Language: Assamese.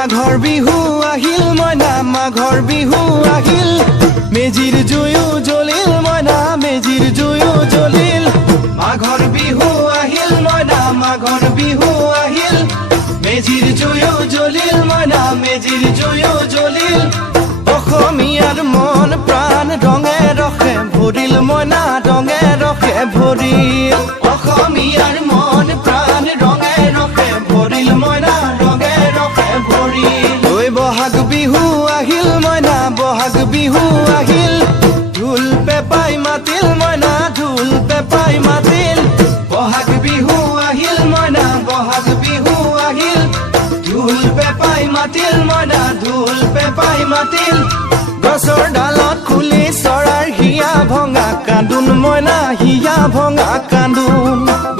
মাঘৰ বিহু আহিল মইনা মাঘৰ বিহু আহিল মেজিৰ জুয়ো জ্বলিল মইনা মেজিৰ জুয়ো জ্বলিল মাঘৰ বিহু আহিল মইনা মাঘৰ বিহু আহিল মেজিৰ জুয়ো জ্বলিল মইনা মেজিৰ জুয়ো জ্বলিল অসমীয়াৰ মন প্ৰাণ ৰঙে ৰসে ভৰিল মইনা ৰঙে ৰসে ভৰিল অসমীয়াৰ মন প্ৰাণ ৰঙে ৰসে ভৰিল মইনা ৰঙে ৰসে ভৰিল ঐ বহাগ বিহু আহিল মইনা বহাগ বিহু আহিল ঢোল পেপাই মাতিল মইনা ঢোল পেপাই মাতিল বহাগ বিহু আহিল মইনা বহাগ বিহু আহিল ঢোল পেপাই মাতিল মইনা ঢোল পেপাই মাতিল গছৰ ডালত খুলি চৰাৰ হিয়া ভঙা কান্দোন মইনা হিয়া ভঙা কান্দোন